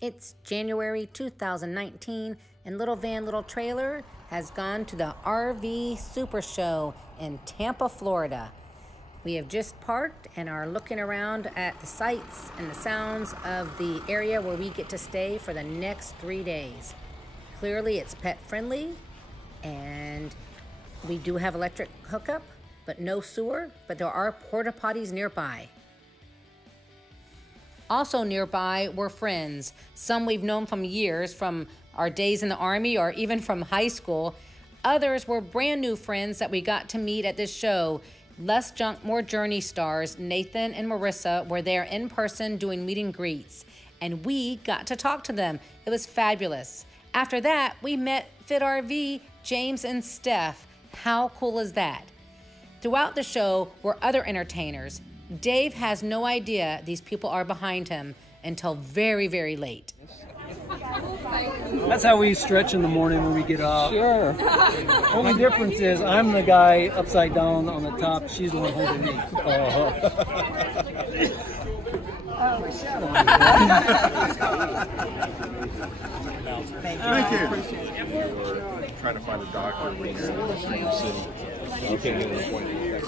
It's January 2019, and Little Van Little Trailer has gone to the RV SuperShow in Tampa, Florida. We have just parked and are looking around at the sights and the sounds of the area where we get to stay for the next 3 days. Clearly it's pet friendly, and we do have electric hookup, but no sewer, but there are porta potties nearby. Also nearby were friends. Some we've known from years, from our days in the Army or even from high school. Others were brand new friends that we got to meet at this show. Less Junk, More Journey stars Nathan and Marissa were there in person doing meet and greets, and we got to talk to them. It was fabulous. After that, we met Fit RV, James and Steph. How cool is that? Throughout the show were other entertainers. Dave has no idea these people are behind him until very, very late. That's how we stretch in the morning when we get up. Sure. Only difference is I'm the guy upside down on the top. She's the one holding me. My shadow. Thank you. Trying to find a doctor in the city. You can't get an appointment.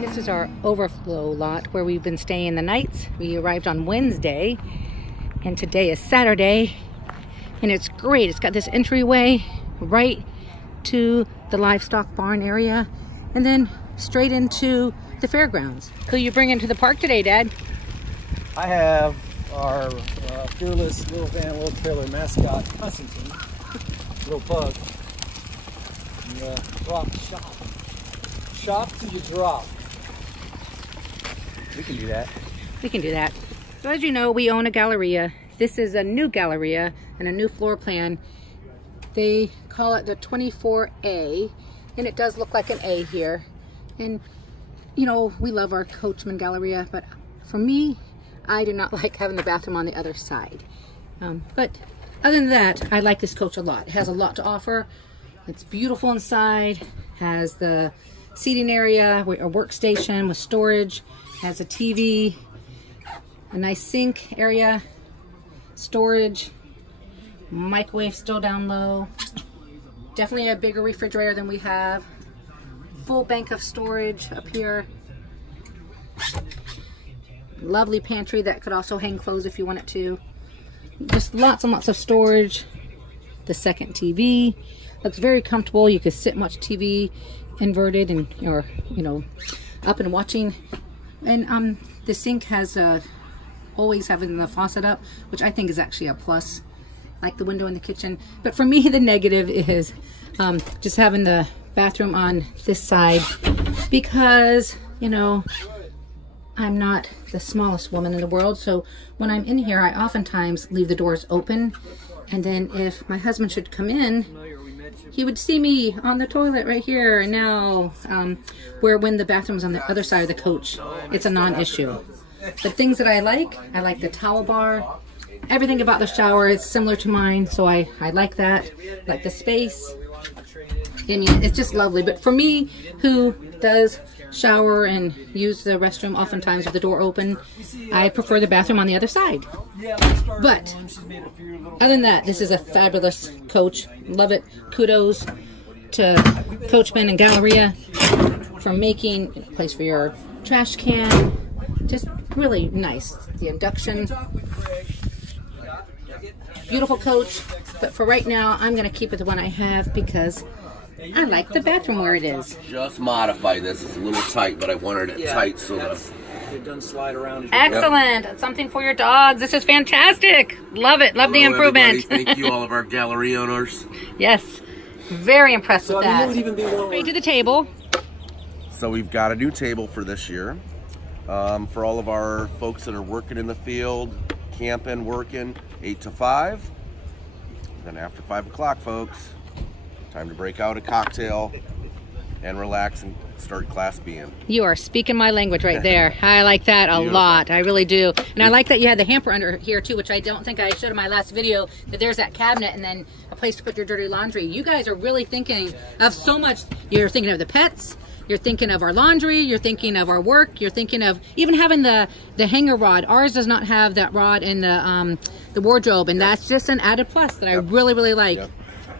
This is our overflow lot where we've been staying the nights. We arrived on Wednesday, and today is Saturday, and it's great. It's got this entryway right to the livestock barn area, and then straight into the fairgrounds. Who you bringing to the park today, Dad? I have our fearless Little Van Little Trailer mascot, Constantine, little pug. And, drop shop. Shop till you drop. We can do that. We can do that. So as you know, we own a Galleria. This is a new Galleria and a new floor plan. They call it the 24A, and it does look like an A here. And you know, we love our Coachmen Galleria, but for me, I do not like having the bathroom on the other side. But other than that, I like this coach a lot. It has a lot to offer. It's beautiful inside, has the seating area, a workstation with storage, has a TV, a nice sink area, storage, microwave still down low, definitely a bigger refrigerator than we have, full bank of storage up here, lovely pantry that could also hang clothes if you want it to, just lots and lots of storage, the second TV, looks very comfortable. You could sit and watch TV inverted and, or you know, up and watching. And the sink has always having the faucet up, which I think is actually a plus, like the window in the kitchen. But for me, the negative is just having the bathroom on this side, because you know, I'm not the smallest woman in the world, so when I'm in here I oftentimes leave the doors open, and then if my husband should come in, he would see me on the toilet right here. And now, where when the bathroom's on the other side of the coach, it's a non-issue. The things that I like the towel bar. Everything about the shower is similar to mine, so I like that. Like the space. I mean, it's just lovely. But for me, who does shower and use the restroom oftentimes with the door open, I prefer the bathroom on the other side. But other than that, this is a fabulous coach. Love it. Kudos to Coachmen and Galleria for making a place for your trash can. Just really nice. The induction. Beautiful coach. But for right now, I'm going to keep it the one I have because I like the bathroom where it is. Just modify this. It's a little tight, but I wanted it tight so that it doesn't slide around. Excellent. Yep. Something for your dogs. This is fantastic. Love it. Love the improvement. Thank you, all of our gallery owners. Yes. Very impressed with that. Would even be Straight to the table. So we've got a new table for this year. For all of our folks that are working in the field, camping, working, 8 to 5. Then after 5 o'clock, folks, time to break out a cocktail and relax and start Class B in. You are speaking my language right there. I like that a lot. I really do. And I like that you had the hamper under here too, which I don't think I showed in my last video, that there's that cabinet and then a place to put your dirty laundry. You guys are really thinking of so much. You're thinking of the pets. You're thinking of our laundry. You're thinking of our work. You're thinking of even having the hanger rod. Ours does not have that rod in the wardrobe, and that's just an added plus that I really, really like.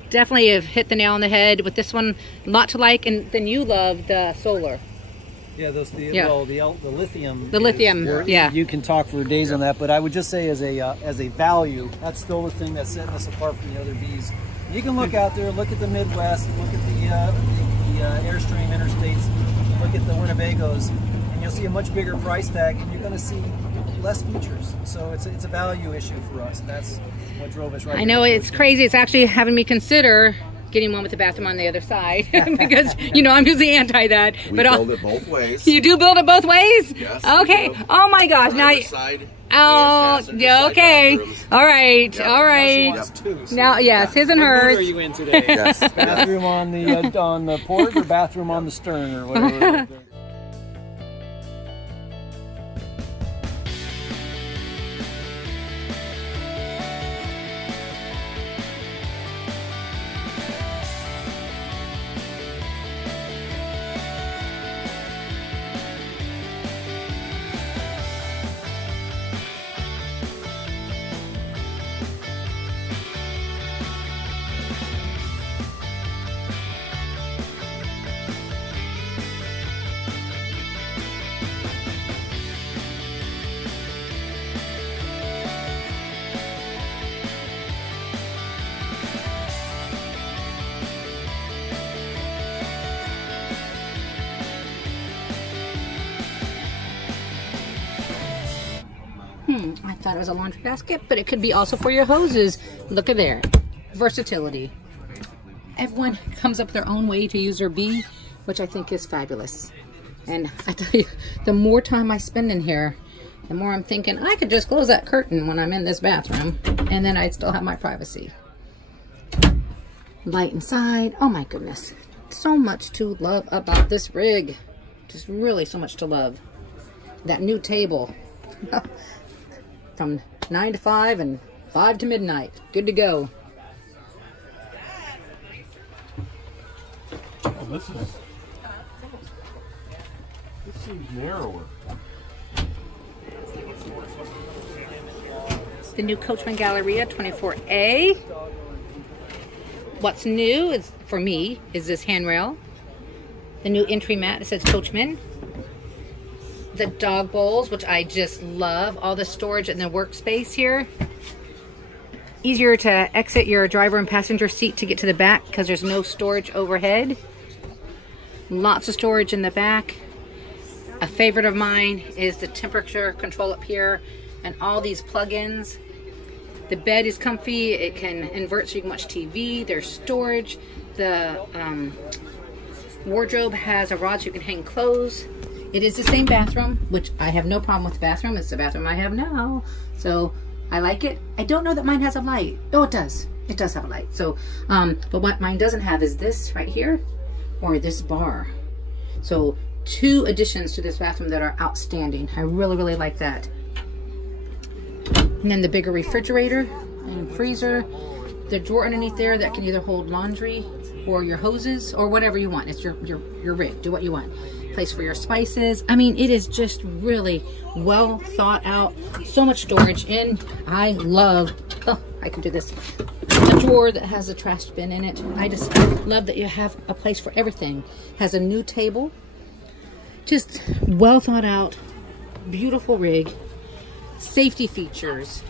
Definitely have hit the nail on the head with this one. A lot to like, and then you love the solar. Yeah, those well, the lithium. The lithium, yeah. You can talk for days on that, but I would just say as a value, that's still the thing that's setting us apart from the other Bs. You can look out there, look at the Midwest, look at the Airstream interstates, look at the Winnebagos, and you'll see a much bigger price tag, and you're going to see less features. So it's a value issue for us, and that's what drove us right. I know it's crazy. It's actually having me consider getting one with the bathroom on the other side because you know I'm usually anti that. We but build it both ways. You do build it both ways? Yes. Okay. Oh my gosh! Now. Oh, okay. All right. Yeah. All right. Now, two, so now, yes, his and hers. What mood are you in today? Yes. Bathroom on the port or bathroom on the stern or whatever. I thought it was a laundry basket, but it could be also for your hoses. Look at there. Versatility. Everyone comes up with their own way to use their B, which I think is fabulous. And I tell you, the more time I spend in here, the more I'm thinking I could just close that curtain when I'm in this bathroom, and then I'd still have my privacy. Light inside. Oh my goodness. So much to love about this rig. Just really so much to love. That new table. From 9 to 5 and 5 to midnight. Good to go. Oh, this seems narrower. The new Coachmen Galleria 24A. What's new is, for me, is this handrail. The new entry mat that says Coachmen. The dog bowls, which I just love. All the storage in the workspace here. Easier to exit your driver and passenger seat to get to the back because there's no storage overhead. Lots of storage in the back. A favorite of mine is the temperature control up here and all these plug-ins. The bed is comfy. It can invert so you can watch TV. There's storage. The wardrobe has a rod so you can hang clothes. It is the same bathroom, which I have no problem with the bathroom. It's the bathroom I have now. So I like it. I don't know that mine has a light. Oh, it does. It does have a light. So, but what mine doesn't have is this right here or this bar. So 2 additions to this bathroom that are outstanding. I really, really like that. And then the bigger refrigerator and freezer. The drawer underneath there that can either hold laundry or your hoses or whatever you want. It's your rig. Do what you want. Place for your spices. I mean, it is just really well thought out. So much storage in. I love, oh, I can do this. A drawer that has a trash bin in it. I just love that you have a place for everything. Has a new table. Just well thought out, beautiful rig. Safety features.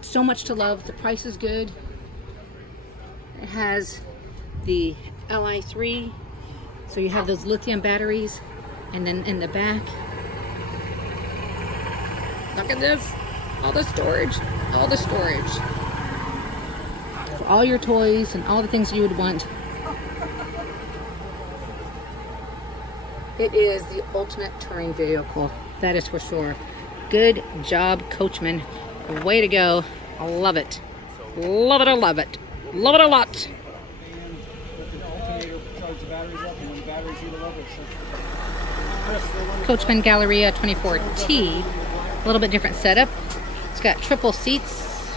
So much to love. The price is good. It has the Li3. So you have those lithium batteries, and then in the back, look at this, all the storage for all your toys and all the things you would want. It is the ultimate touring vehicle, that is for sure. Good job, Coachmen. Way to go. I love it. Love it, I love it. Love it a lot. Coachmen Galleria 24A, a little bit different setup. It's got triple seats.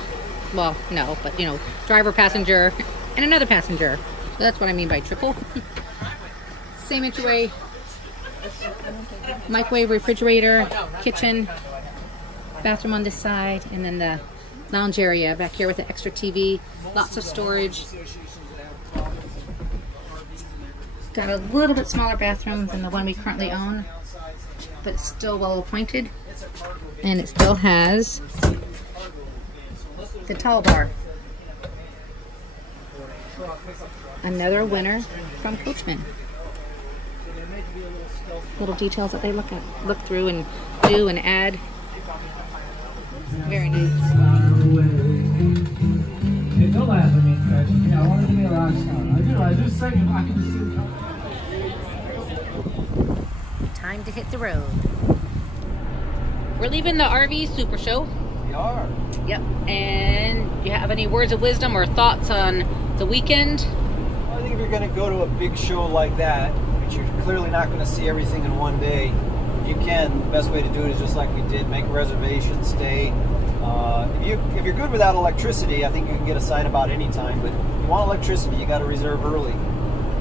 Well, no, but you know, driver, passenger, and another passenger. So that's what I mean by triple. Same entryway. Microwave, refrigerator, kitchen, bathroom on this side, and then the lounge area back here with the extra TV. Lots of storage. Got a little bit smaller bathroom than the one we currently own, but it's still well appointed, and it still has the towel bar. Another winner from Coachmen. Little details that they look through and do and add. Very nice. Hey, don't laugh at me, Coach. Yeah, I want to be a rock star. I do second. I can see. Time to hit the road. We're leaving the RV SuperShow. We are. Yep. And do you have any words of wisdom or thoughts on the weekend? I think if you're going to go to a big show like that, which you're clearly not going to see everything in one day, if you can, the best way to do it is just like we did, make a reservation, stay. If you're good without electricity, I think you can get a site about any time, but if you want electricity, you got to reserve early.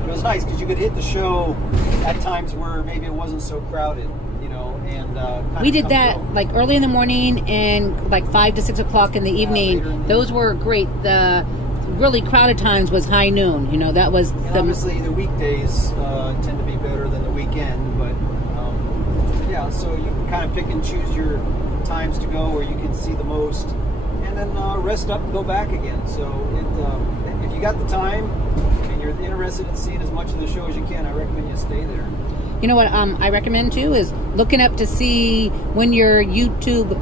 It was nice because you could hit the show at times where maybe it wasn't so crowded, you know, and we did that like early in the morning and like 5 to 6 o'clock in the evening. Those were great. The really crowded times was high noon. You know, that was obviously the weekdays tend to be better than the weekend, but yeah, so you can kind of pick and choose your times to go where you can see the most, and then rest up and go back again. So if you got the time and you're interested in seeing as much of the show as you can, I recommend you stay there. You know what I recommend too is looking up to see when your YouTube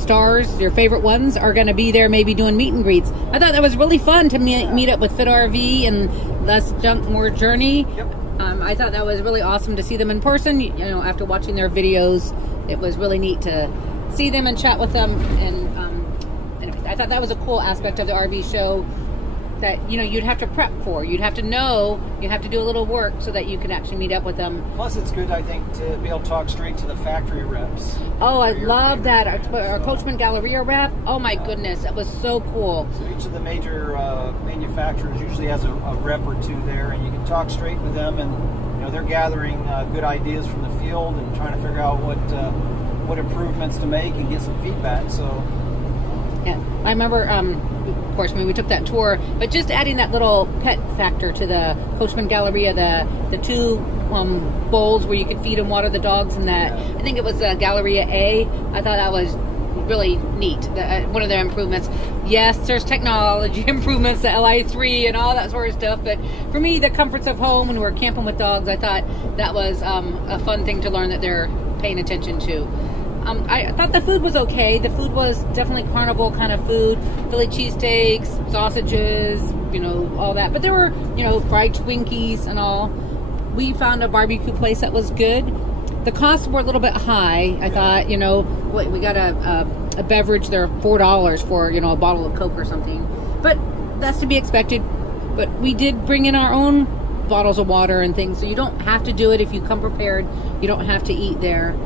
stars, your favorite ones, are going to be there, maybe doing meet and greets. I thought that was really fun to meet up with Fit RV and Less Junk More Journey. Yep. I thought that was really awesome to see them in person. You know, after watching their videos, it was really neat to see them and chat with them. And anyway, I thought that was a cool aspect of the RV show that, you know, you'd have to prep for. You'd have to know, you have to do a little work so that you can actually meet up with them. Plus, it's good, I think, to be able to talk straight to the factory reps. Oh, I love that. Our Coachmen Galleria rep. Oh my goodness, that was so cool. So each of the major manufacturers usually has a rep or two there, and you can talk straight with them, and you know they're gathering good ideas from the field and trying to figure out what improvements to make and get some feedback. So yeah, I remember, of course, when we took that tour, but just adding that little pet factor to the Coachmen Galleria, the two bowls where you could feed and water the dogs, and that, I think it was Galleria A. I thought that was really neat. One of their improvements. Yes, there's technology improvements, the LI3 and all that sort of stuff, but for me, the comforts of home when we're camping with dogs, I thought that was a fun thing to learn that they're paying attention to. I thought the food was okay. The food was definitely carnival kind of food. Philly cheesesteaks, sausages, you know, all that. But there were, you know, fried Twinkies and all. We found a barbecue place that was good. The costs were a little bit high. I thought, you know, we got a beverage there, $4 for, you know, a bottle of Coke or something. But that's to be expected. But we did bring in our own bottles of water and things. So you don't have to do it if you come prepared. You don't have to eat there.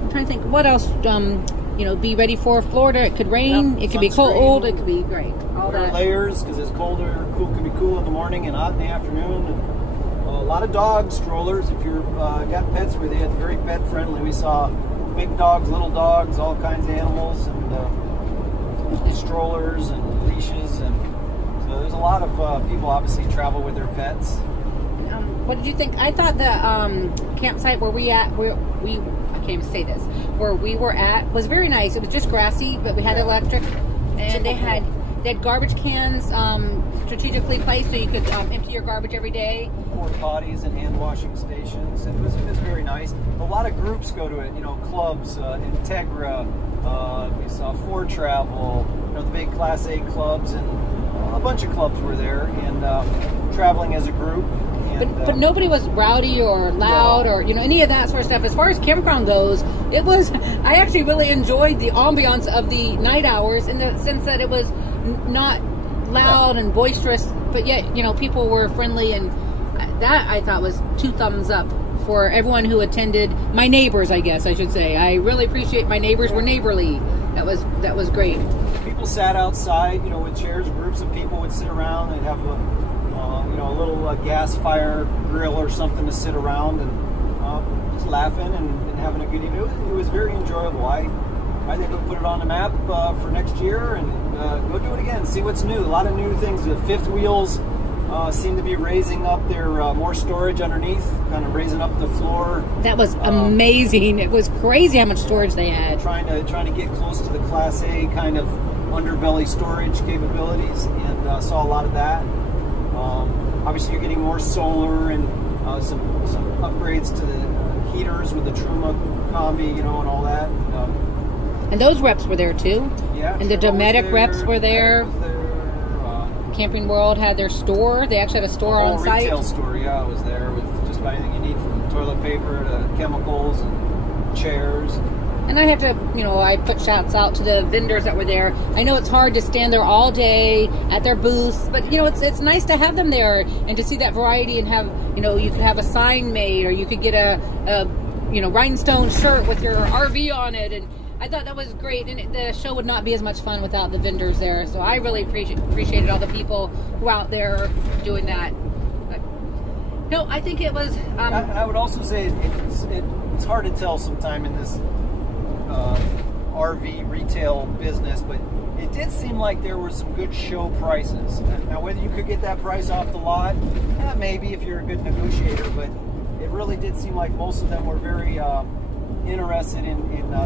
I'm trying to think what else, you know, be ready for Florida. It could rain, it could be cold, it could be great. All that. Layers, because it's colder, can be cool in the morning and hot in the afternoon. And a lot of dog strollers. If you've got pets with you, it's very pet friendly. We saw big dogs, little dogs, all kinds of animals, and strollers and leashes. And so there's a lot of people obviously travel with their pets. What did you think? I thought the campsite where I can't even say this, where we were at was very nice. It was just grassy, but we had electric, and they had garbage cans strategically placed so you could empty your garbage every day. Porta potties and hand washing stations. It was very nice. A lot of groups go to it. You know, clubs, Integra. We saw Ford Travel. You know, the big Class A clubs, and a bunch of clubs were there, and traveling as a group. But nobody was rowdy or loud or, you know, any of that sort of stuff. As far as campground goes, it was, I actually really enjoyed the ambiance of the night hours in the sense that it was not loud and boisterous, but yet, you know, people were friendly, and that I thought was 2 thumbs up for everyone who attended. My neighbors, I guess I should say. I really appreciate my neighbors were neighborly. That was great. People sat outside, you know, with chairs. Groups of people would sit around and have a little gas fire grill or something to sit around and just laughing and having a good evening. It was very enjoyable. I think we'll put it on the map for next year and go do it again. See what's new. A lot of new things. The fifth wheels seem to be raising up their more storage underneath, kind of raising up the floor. That was amazing. It was crazy how much storage they had. Trying to get close to the Class A kind of underbelly storage capabilities, and saw a lot of that. Obviously, you're getting more solar and some upgrades to the heaters with the Truma combi, you know, and all that. And those reps were there too. Yeah. And the Dometic reps were there. Camping World had their store. They actually had a store on site. Retail store, yeah, I was there with just about anything you need, from toilet paper to chemicals and chairs. And I have to, you know, I put shouts out to the vendors that were there. I know it's hard to stand there all day at their booths, but, you know, it's nice to have them there and to see that variety and have, you know, you could have a sign made, or you could get a you know, rhinestone shirt with your RV on it. And I thought that was great, and the show would not be as much fun without the vendors there. So I really appreciated all the people who were out there doing that. No, I think it was... I would also say it's hard to tell sometime in this RV retail business, but it did seem like there were some good show prices. Now, whether you could get that price off the lot, maybe if you're a good negotiator, but it really did seem like most of them were very interested in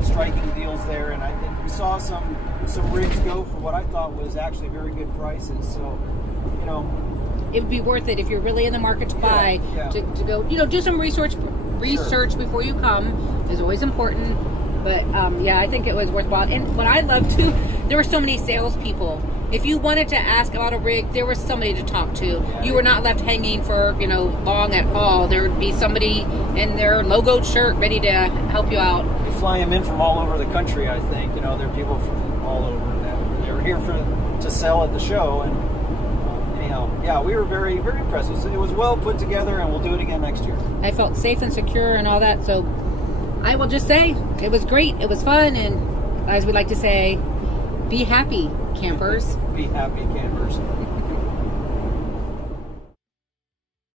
striking deals there, and I think we saw some rigs go for what I thought was actually very good prices. So, you know, it would be worth it if you're really in the market to buy, to go, you know, do some research before you come is always important. But yeah, I think it was worthwhile. And what I loved too, there were so many salespeople. If you wanted to ask about a rig, there was somebody to talk to. You were not left hanging for, you know, long at all. There would be somebody in their logoed shirt ready to help you out. They fly them in from all over the country, I think. You know, there are people from all over that they were here to sell at the show. And anyhow, yeah, we were very, very impressed. It was well put together, and we'll do it again next year. I felt safe and secure and all that. So I will just say it was great. It was fun, and as we like to say, be happy, campers. Be happy, campers.